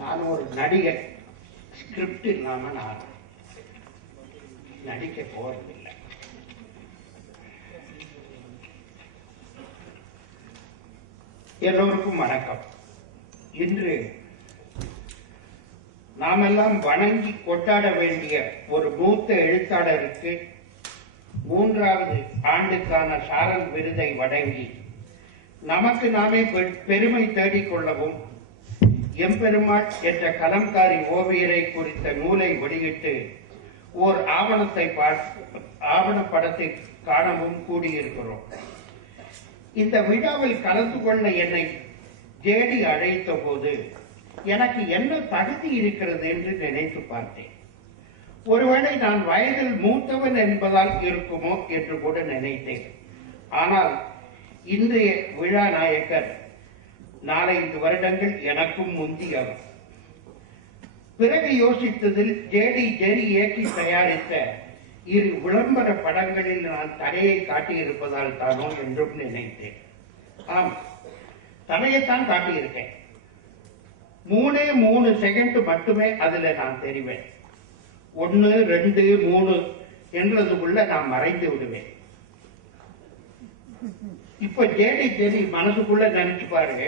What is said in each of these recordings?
நான் ஒரு நடிகர் ஸ்கிரிப்ட் இல்லாம நான் நடிக்க போறதில்லை. எல்லோருக்கும் வணக்கம். இன்று நாமெல்லாம் வணங்கி கொண்டாட வேண்டிய ஒரு மூத்த எழுத்தாளருக்கு மூன்றாவது ஆண்டுக்கான சாரல் விருதை வழங்கி நமக்கு நாமே பெருமை தேடிக் கொள்ளவும் எம்பெருமாள் என்ற கலம்காரி ஓவியரை குறித்த நூலை வெளியிட்டு ஓர் ஆவணத்தை ஆவணப்படத்தை காணவும் கூடியிருக்கிறோம். இந்த விழாவில் கலந்து கொள்ள என்னை தேடி அழைத்த போது எனக்கு என்ன தகுதி இருக்கிறது என்று நினைத்து பார்த்தேன். ஒருவேளை நான் வயதில் மூத்தவன் என்பதால் இருக்குமோ என்று கூட நினைத்தேன். ஆனால் இன்றைய விழா நாயகர் நாலஞ்சு வருடங்கள் எனக்கும் முந்தியவர் பிறகு யோசித்ததில் ஜேடி ஜெரி இயக்கி தயாரித்த இரு விளம்பர படங்களில் நான் தடையை காட்டியிருப்பதால் தானோ என்றும் நினைத்தேன். ஆம் தடையைத்தான் காட்டியிருக்கேன். மூணே மூணு செகண்ட் மட்டுமே அதுல நான் தெரிவேன். ஒன்னு ரெண்டு மூணு என்றதுக்குள்ள நான் மறைந்து விடுவேன். இப்ப ஜேடி ஜெரி மனசுக்குள்ள நினைச்சு பாருங்க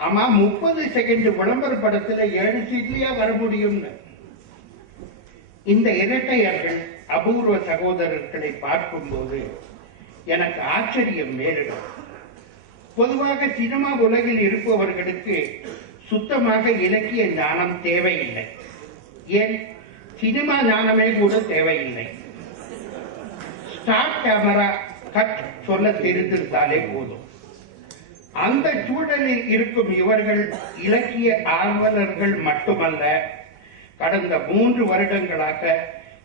ஆமா முப்பது செகண்ட் விளம்பர படத்துல ஏழு சீட்லயா வர முடியும்னு. இந்த இரட்டையர்கள் அபூர்வ சகோதரர்களை பார்க்கும்போது எனக்கு ஆச்சரியம் நேரிடும். பொதுவாக சினிமா உலகில் இருப்பவர்களுக்கு சுத்தமாக இலக்கிய ஞானம் தேவையில்லை. ஏன்? சினிமா ஞானமே கூட தேவையில்லை. ஸ்டார்ட் கேமரா கட் சொல்ல தெரிந்திருந்தாலே போதும். அந்த சூழலில் இருக்கும் இவர்கள் இலக்கிய ஆர்வலர்கள் மட்டுமல்ல கடந்த மூன்று வருடங்களாக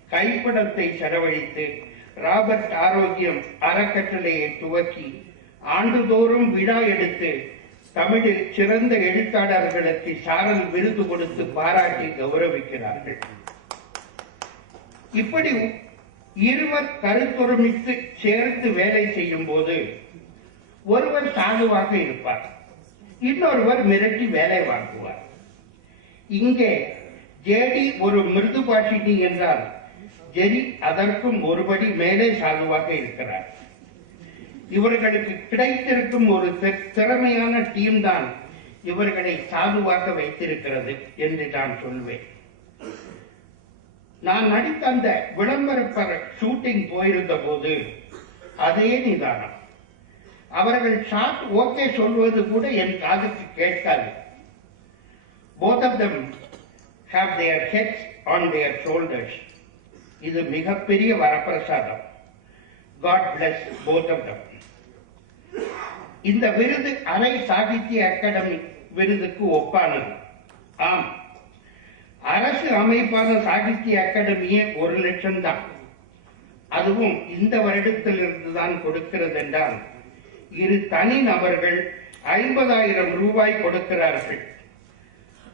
கைப்படத்தை செலவழித்து ராபர்ட் ஆரோக்கியம் அறக்கட்டளையை துவக்கி ஆண்டுதோறும் விழா எடுத்து தமிழில் சிறந்த எழுத்தாளர்களுக்கு சாரல் விருது கொடுத்து பாராட்டி கௌரவிக்கிறார்கள். இப்படி இருவர் கருத்தொருமித்து சேர்ந்து வேலை செய்யும் போது ஒருவர் சாதுவாக இருப்பார். இன்னொருவர் மிரட்டி வேலை வாங்குவார். இங்கே ஜேடி ஒரு மிருது பாஷினி என்றால் ஜெரி அதற்கும் ஒருபடி மேலே சாதுவாக இருக்கிறார். இவர்களுக்கு கிடைத்திருக்கும் ஒரு திறமையான டீம் தான் இவர்களை சாதுவாக வைத்திருக்கிறது என்று நான் சொல்வேன். நான் நடித்த அந்த விளம்பர ஷூட்டிங் போயிருந்த போது அதே நிதானம். அவர்கள் ஷாட் ஓகே சொல்வது கூட என் காதுக்கு கேட்காது. Both of them have their head on their shoulders இது மிகப்பெரிய வரப்பிரசாதம். God bless both of them இந்த விருது அரை சாகித்ய அகாடமி விருதுக்கு ஒப்பானது. ஆம். அரசு அமைப்பான சாகித்ய அகாடமியே ஒரு லட்சம் தான் அதுவும் இந்த வருடத்திலிருந்து தான் கொடுக்கிறது என்றால் இரு தனி நபர்கள் ஐம்பதாயிரம் ரூபாய் கொடுக்கிறார்கள்.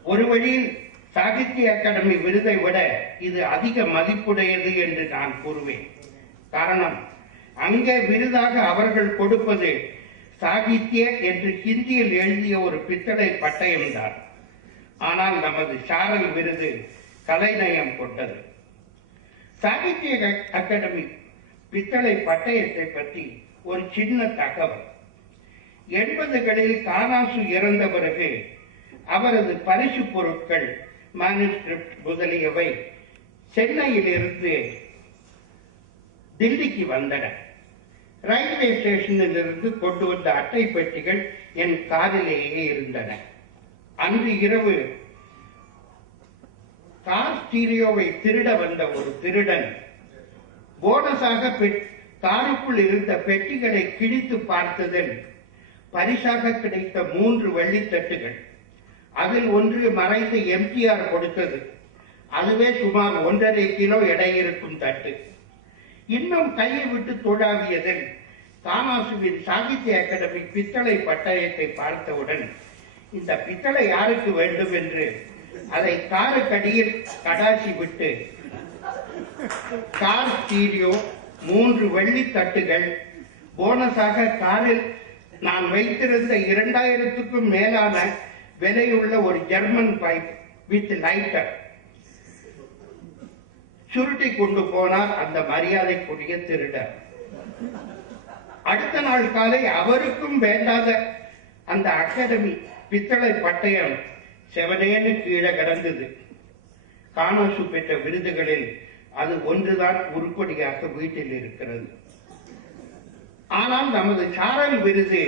ஒரு வழியில் சாகித்ய அகாடமி விருதை விட இது அதிக மதிப்புடையது என்று நான் கூறுவேன். காரணம் அங்கே விருதாக அவர்கள் கொடுப்பது சாகித்ய என்று ஹிந்தியில் எழுதிய ஒரு பித்தளை பட்டயம்தான். ஆனால் நமது சாரல் விருது கலைநயம் கொண்டது. சாகித்ய அகாடமி பித்தளை பட்டயத்தை பற்றி ஒரு சின்ன தகவல். எண்பதுகளில் கானாசு இறந்த பிறகு அவரது பரிசு பொருட்கள் மேனுஸ்கிரிப்ட் முதலியவை சென்னையிலிருந்து தில்லிக்கு வந்தன. ரயில்வே ஸ்டேஷனில் இருந்து கொண்டு வந்த அட்டை பெட்டிகள் என் காதிலேயே இருந்தன. அன்று இரவு கார் ஸ்டீரியோவை திருட வந்த ஒரு திருடன் போனஸாக தானுக்குள் காருக்குள் இருந்த பெட்டிகளை கிழித்து பார்த்ததில் பரிசாக கிடைத்த மூன்று வெள்ளித்தட்டுகள். அதில் ஒன்று மறைந்து எம்ஜிஆர் கொடுத்தது. அதுவே சுமார் ஒன்றரை கிலோ எடை இருக்கும் தட்டு. இன்னும் கையை விட்டு தொழாவியதில் தாமாசுவின் சாகித்ய அகாடமி பித்தளை பட்டயத்தை பார்த்தவுடன் இந்த பித்தளை யாருக்கு வேண்டும் என்று அதை காருக்கடியில் கடாசி விட்டு கார் ஸ்டீரியோ மூன்று வெள்ளி தட்டுகள் போனஸாக காரில் நான் வைத்திருந்த இரண்டாயிரத்துக்கும் மேலான விலையுள்ள ஒரு ஜெர்மன் பைப் வித் லைட்டர் சுருட்டி கொண்டு போனார் அந்த மரியாதைக்குரிய திருடர் அடுத்த நாள் காலை அவருக்கும் வேண்டாத அந்த அகாடமி பித்தளை பட்டயம் செவனேன்னு கீழே கிடந்தது. காணோசு பெற்ற விருதுகளில் அது ஒன்றுதான் உருப்படியாக வீட்டில் இருக்கிறது. ஆனால் நமது சாரல் விருது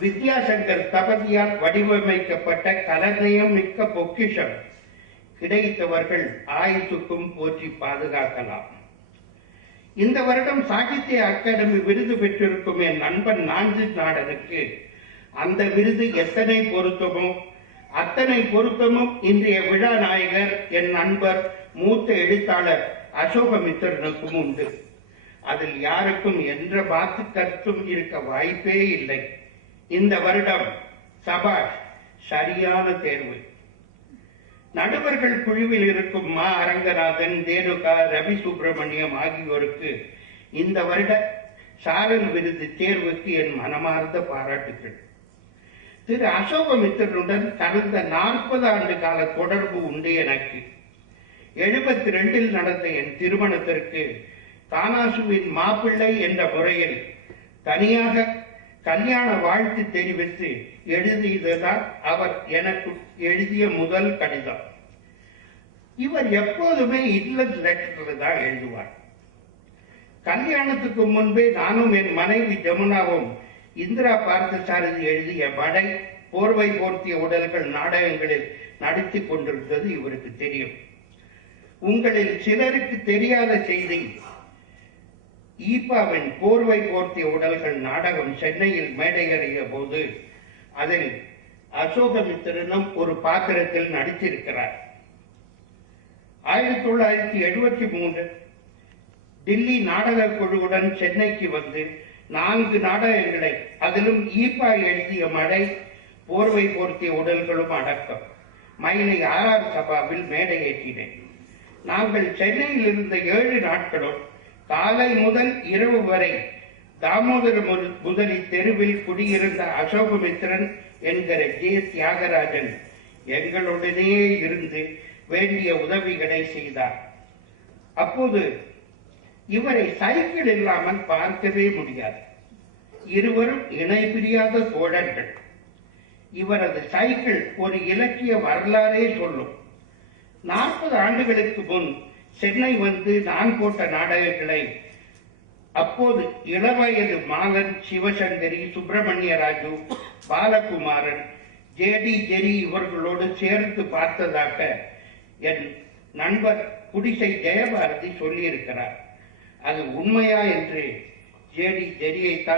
வித்யாசங்கர் தபதியால் வடிவமைக்கப்பட்ட கலநயம் மிக்க பொக்கிஷம். கிடைத்தவர்கள் ஆயுசுக்கும் போற்றி பாதுகாக்கலாம். இந்த வருடம் சாகித்ய அகாடமி விருது பெற்றிருக்கும் என் நண்பன் நாஞ்சி நாடனுக்கு அந்த விருது எத்தனை பொருத்தமோ அத்தனை பொருத்தமும் இன்றைய விழா நாயகர் என் நண்பர் மூத்த எழுத்தாளர் அசோகமித்திரனுக்கும் உண்டு அதில் யாருக்கும் என்ற பாத்து கருத்தும் இருக்க வாய்ப்பே இல்லை. இந்த வருடம் சபாஷ் சரியான தேர்வு. நடுவர்கள் குழுவில் இருக்கும் மா அரங்கநாதன் தேனுகா ரவி சுப்பிரமணியம் ஆகியோருக்கு இந்த வருட சாரல் விருது தேர்வுக்கு என் மனமார்ந்த பாராட்டுகள் திரு அசோகமித்திரனுடன் கடந்த நாற்பது ஆண்டு கால தொடர்பு உண்டு எனக்கு. எழுபத்தி ரெண்டில் நடந்த என் திருமணத்திற்கு தானாசுவின் மாப்பிள்ளை என்ற முறையில் தனியாக கல்யாண வாழ்த்து தெரிவித்து எழுதியதுதான் அவர் எனக்கு எழுதிய முதல் கடிதம். இவர் எப்போதுமே இல்ல லெட்டர் தான் எழுதுவார். கல்யாணத்துக்கு முன்பே நானும் என் மனைவி ஜமுனாவும் இந்திரா பார்த்தசாரதி எழுதிய வடை போர்வை போர்த்திய உடல்கள் நாடகங்களில் நடித்துக் கொண்டிருந்தது இவருக்கு தெரியும். உங்களில் சிலருக்கு தெரியாத செய்தி. ஈபாவின் போர்வை போர்த்திய உடல்கள் நாடகம் சென்னையில் மேடையேறிய போது அதில் அசோகமித்திரனும் ஒரு பாத்திரத்தில் நடித்திருக்கிறார். ஆயிரத்தி தொள்ளாயிரத்தி எழுபத்தி மூன்று டில்லி நாடக குழுவுடன் சென்னைக்கு வந்து நான்கு நாடகங்களை அதிலும் ஈபா எழுதிய மடை போர்வை போர்த்திய உடல்களும் அடக்கம். மயிலை ஆர்ஆர் சபாவில் மேடையேற்றினேன். நாங்கள் சென்னையில் இருந்த ஏழு நாட்களும் காலை முதல் இரவு வரை தாமோதர முதலி தெருவில் குடியிருந்த அசோகமித்திரன் என்கிற ஜே தியாகராஜன் எங்களுடனே இருந்து வேண்டிய உதவிகளை செய்தார். அப்போது இவரை சைக்கிள் இல்லாமல் பார்க்கவே முடியாது. இருவரும் இணை பிரியாத தோழர்கள் இவரது சைக்கிள் ஒரு இலக்கிய வரலாறே சொல்லும். நாற்பது ஆண்டுகளுக்கு முன் சென்னை வந்து நான் போட்ட நாடகங்களை அப்போது இளவயது மாலன் சிவசங்கரி சுப்பிரமணிய ராஜு பாலகுமாரன் ஜேடி ஜெரி இவர்களோடு சேர்த்து பார்த்ததாக என் நண்பர் குடிசை ஜெயபாரதி சொல்லியிருக்கிறார். அது உண்மையா என்று ஜேடி ஜெரியைத்தான்